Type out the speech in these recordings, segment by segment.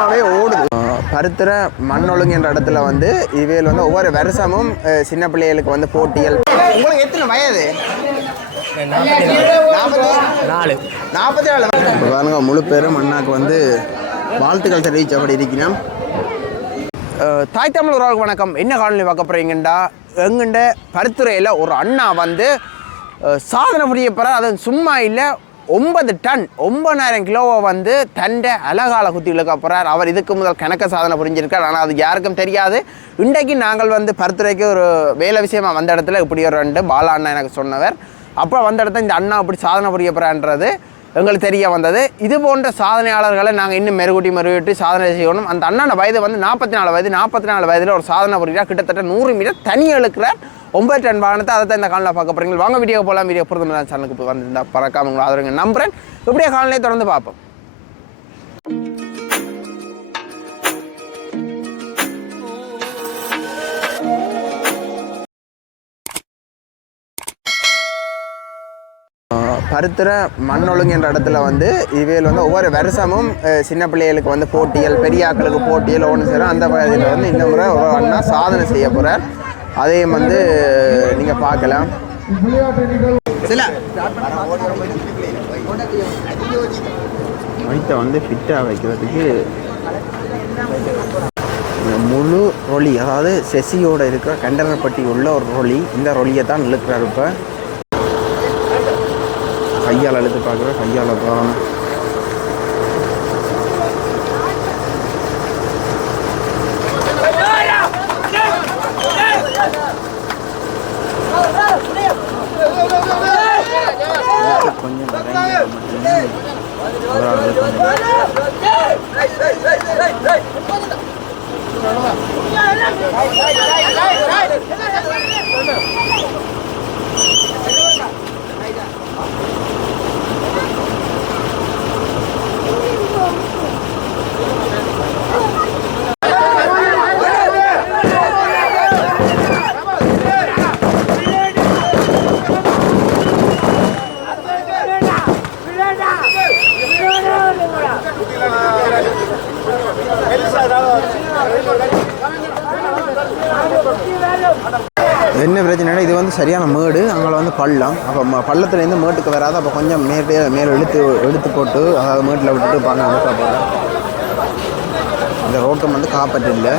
சும்மாவே ஓடுது. பருத்திர மண்ணொழுங்கு என்ற இடத்துல வந்து இவையில் வந்து ஒவ்வொரு வருஷமும் சின்ன பிள்ளைகளுக்கு வந்து போட்டிகள். உங்களுக்கு எத்தனை வயது? நாலு. நாற்பத்தி நாலு. பாருங்க முழு பேரும் அண்ணாக்கு வந்து வாழ்த்துக்கள் தெரிவிச்சபடி இருக்கிறோம். தாய் தமிழ் உறவுக்கு வணக்கம். என்ன காலனி பார்க்க போறீங்கண்டா? எங்கண்ட பருத்துறையில் ஒரு அண்ணா வந்து சாதனை புரிய போகிறார் அது சும்மா இல்லை ஒன்பது டன் ஒன்பதாயிரம் கிலோவை வந்து தண்டை அழகால குத்தி இழுக்க போகிறார் அவர் இதுக்கு முதல் கணக்க சாதனை புரிஞ்சிருக்கார். ஆனால் அது யாருக்கும் தெரியாது. இன்றைக்கு நாங்கள் வந்து பருத்துரைக்கு ஒரு வேலை விஷயமா வந்த இடத்துல இப்படி ஒரு ரெண்டு பாலா அண்ணா எனக்கு சொன்னவர். அப்போ வந்த இடத்துல இந்த அண்ணா அப்படி சாதனை புரிய போகிறான்றது எங்களுக்கு தெரிய வந்தது. இது போன்ற சாதனையாளர்களை நாங்கள் இன்னும் மெருகூட்டி மெருகூட்டி சாதனை செய்யணும். அந்த அண்ணான வயது வந்து நாற்பத்தி நாலு வயது நாற்பத்தி நாலு வயதில் ஒரு சாதனை புரிகிறார். கிட்டத்தட்ட நூறு மீட்டர் தனி எழுக்கிறார் ஒன்பது டன் வாகனத்தை அதை தான் இந்த காலில் பார்க்க போகிறீங்க வாங்க வீடியோ போகலாம். வீடியோ பொறுத்த சேனலுக்கு இப்போ வந்திருந்தா பறக்காம உங்களை ஆதரவுங்க நம்புறேன். இப்படியே காலநிலையை தொடர்ந்து பார்ப்போம். பருத்திர மண்ணொழுங்கு என்ற இடத்துல வந்து இவையில் வந்து ஒவ்வொரு வருஷமும் சின்ன பிள்ளைகளுக்கு வந்து போட்டிகள் பெரிய ஆட்களுக்கு போட்டிகள் ஒன்று சேரும். அந்த வயதில் வந்து இந்த முறை ஒரு அண்ணா சாதனை செய்ய போகிறார் அதையும் வந்து நீங்கள் பார்க்கலாம். சில. வயிற்றை வந்து ஃபிட்டாக வைக்கிறதுக்கு முழு ரொலி அதாவது செசியோட இருக்கிற கண்டனப்பட்டி உள்ள ஒரு ரொலி இந்த ரொலியை தான் இழுக்கிறார் இப்போ. கையால் அழுத்து பார்க்குற கையால் தான் கொஞ்சம் நிறைய மட்டுமே அவரால் இழுக்க முடியும். என்ன இது வந்து சரியான மேடு. அங்கே வந்து பள்ளம். அப்போ பள்ளத்துலேருந்து மேட்டுக்கு வராது அப்போ கொஞ்சம் மேட்டே மேலே இழுத்து இழுத்து போட்டு அதாவது மேட்டில் விட்டுட்டு பாங்க அனுப்ப போகிறேன் இந்த ரோட்டம் வந்து காப்பாற்று இல்லை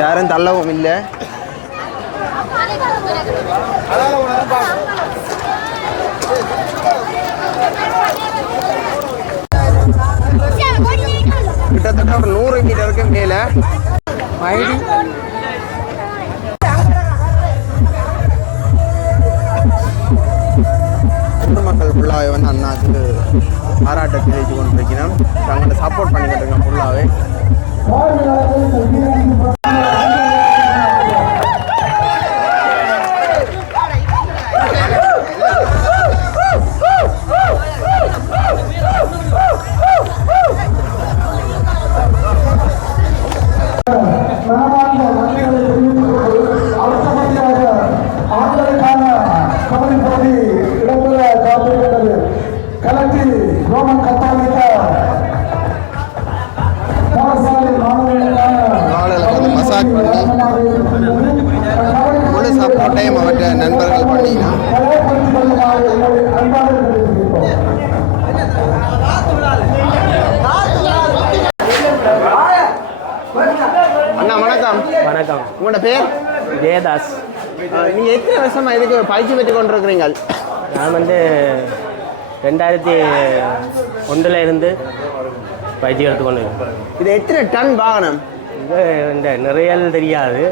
யாரும் தள்ளவும் இல்லை. கிட்டத்தட்ட ஒரு நூறு மீட்டருக்கு மேலே. ஐடி பொதுமக்கள் ஃபுல்லாகவே வந்து அண்ணாக்கு பாராட்ட தெரிவித்து கொண்டிருக்கிறோம். நாங்கள் சப்போர்ட் பண்ணிக்கிட்டு இருக்கோம் ஃபுல்லாகவே உங்களோட பேர்? ஜெயதாஸ். அஹ், நீங்க எத்தனை வருஷமா இதுக்கு பயிற்சி பெற்று கொண்டிருக்கிறீங்க நான் வந்து ரெண்டாயிரத்தி ஒன்றில் இருந்து பயிற்சி எடுத்துக்கொண்டு இருக்கேன். இது எத்தனை டன் வாகனம்? இது இந்த நிறையல் தெரியாது.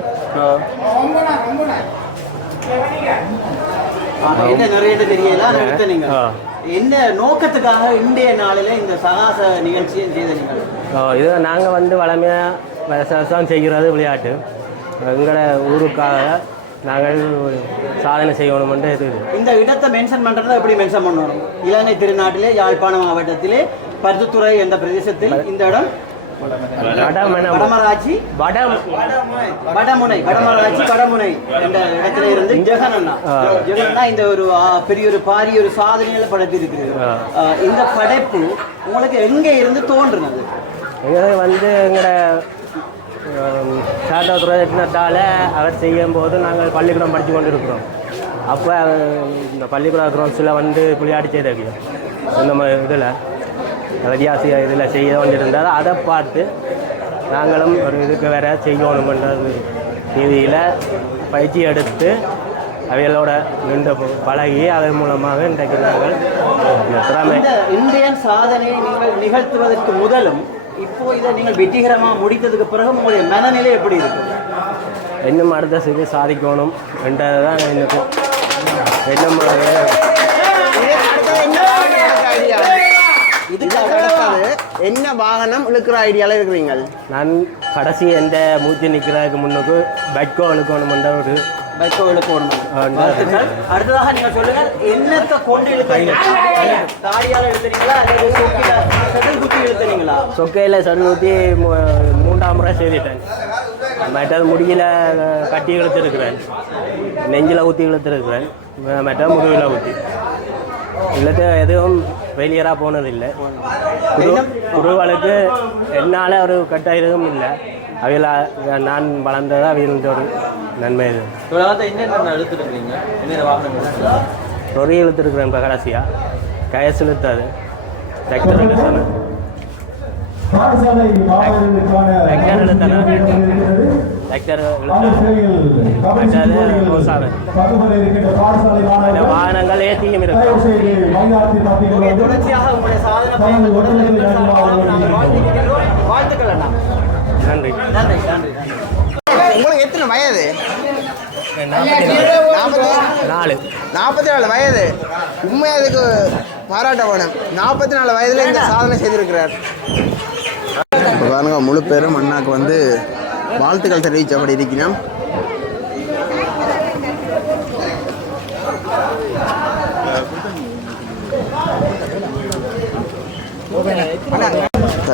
என்ன நிறைய தெரியல. என்ன நோக்கத்துக்காக இன்றைய நாளில் இந்த சகாச நிகழ்ச்சியை செய்த நீங்கள் இது நாங்கள் வந்து வளமையாக வருஷ வருஷம் செய்கிறது விளையாட்டு. எங்களோட ஊருக்காக நாங்கள் சாதனை செய்யணுமென்று இது. இந்த இடத்தை மென்ஷன் பண்றதா எப்படி மென்ஷன் பண்ணணும் இலங்கை திருநாட்டிலே யாழ்ப்பாண மாவட்டத்திலே பருத்துத்துறை என்ற பிரதேசத்தில் இந்த இடம்? வடமன வடமராட்சி? வடம் வடமுனை. வடமராட்சி வடமுனை என்ற இடத்துல இருந்து இந்த ஒரு பெரிய ஒரு பாரிய ஒரு சாதனையில படைத்து இருக்குது ஆ. இந்த படைப்பு உங்களுக்கு எங்க இருந்து தோன்றுனது? வந்து எங்களோட சாட்டா துறையினத்தால் அவர் செய்யும் போது நாங்கள் பள்ளிக்கூடம் படித்து கொண்டு இருக்கிறோம் அப்போ இந்த பள்ளிக்கூட கிரௌண்ட்ஸில் வந்து விளையாடி செய்தாங்க இந்த இதில் வித்தியாசிய இதில் செய்ய வேண்டியிருந்தால் அதை பார்த்து நாங்களும் ஒரு இதுக்கு வேற செய்யணுமென்றது ரீதியில் பயிற்சி எடுத்து அவைகளோட நின்று பழகி அதன் மூலமாக இன்றைக்கு நாங்கள் திறமை இந்தியன் சாதனையை நீங்கள் நிகழ்த்துவதற்கு முதலும் இப்போ இதை நீங்கள் வெற்றிகரமா முடித்ததுக்கு பிறகு உங்களுடைய மனநிலை எப்படி இருக்கு இன்னும் அடுத்த செய்தி சாதிக்கணும் என்றது தான் எனக்கு இன்னும் என்ன வாகனம் இழுக்கிற ஐடியால இருக்கிறீங்க நான் கடைசி எந்த மூச்சு நிற்கிறதுக்கு முன்னுக்கு பைக்கோ இழுக்கணுமென்ற ஒரு பைக்கோவிலுக்கு ஓடணும். அடுத்ததாக நீங்க சொல்லுங்க என்னத்தை கொண்டு இழுத்தீங்க? தாடியால இழுத்தீங்களா அல்லது சொக்கில செதில் குத்தி இழுத்தீங்களா? சொக்கையில் சரி ஊற்றி மூன்றாம் முறை செய்துட்டேன். மற்றது முடியல கட்டி இழுத்துருக்கிறேன். நெஞ்சில் ஊற்றி இழுத்துருக்கிறேன். மற்ற முதுகில் ஊற்றி இல்லத்து எதுவும் ஃபெயிலியராக போனதில்லை. குரு குருவளுக்கு என்னால் ஒரு கட்டாயம் இல்லை. அவையில் நான் வளர்ந்தது அவையில் ஒரு நன்மை இது. உலகத்தை என்னென்ன இழுத்துருக்கீங்க என்னென்ன வாகனம் ரொறி இழுத்துருக்குறேன் இப்போ கடைசியாக கயசு இழுத்தாது டிராக்டர் இழுத்தானு டிராக்டர் இழுத்தானு மாணவர்கள் வாகனங்கள் ஏற்றியும் இருக்கு. தொடர்ச்சியாக உங்களுடைய சாதனை. வாழ்த்துக்கள் நன்றி நன்றி நன்றி. உங்களுக்கு எத்தனை வயது? நாலு. நாற்பத்தி நாலு வயது. உண்மையாக அதுக்கு பாராட்ட வேணும். நாற்பத்தி நாலு வயதில் இந்த சாதனை செய்திருக்கிறார். இப்போ பாருங்க முழு பேரும் அண்ணாக்கு வந்து வாழ்த்துக்கள் தெரிவித்தபடி இருக்கிறோம்.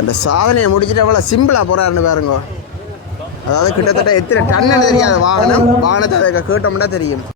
அந்த சாதனையை முடிச்சுட்டு அவ்வளோ சிம்பிளாக போகிறாருன்னு பாருங்க. அதாவது கிட்டத்தட்ட எத்தனை டன்னு தெரியாத வாகனம்? வாகனத்தை அதை கேட்டோம்னா தெரியும்.